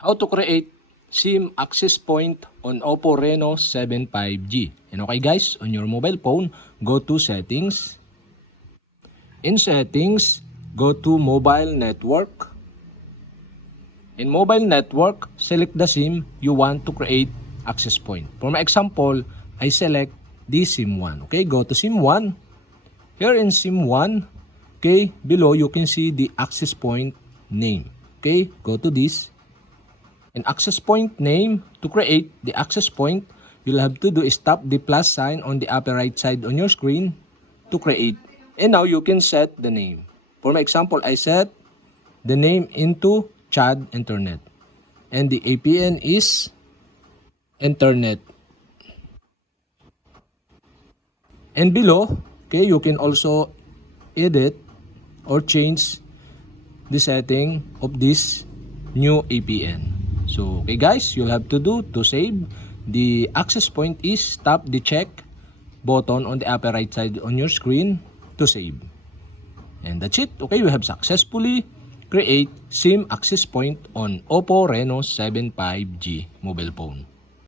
how to create SIM access point on OPPO Reno 7 5G. And okay guys, on your mobile phone, go to settings. In settings, go to mobile network. In mobile network, select the SIM you want to create access point. For my example, I select this SIM1. Okay, go to SIM1. Here in SIM1, okay, below you can see the access point name. Okay, go to this. An access point name, to create the access point, you'll have to do is tap the plus sign on the upper right side on your screen to create. And now you can set the name. For my example, I set the name into Chad Internet. And the APN is Internet. And below, okay, you can also edit or change the setting of this new APN. So, okay guys, you'll have to do to save the access point is tap the check button on the upper right side on your screen to save. And that's it. Okay, we have successfully create SIM access point on OPPO Reno 7 5G mobile phone.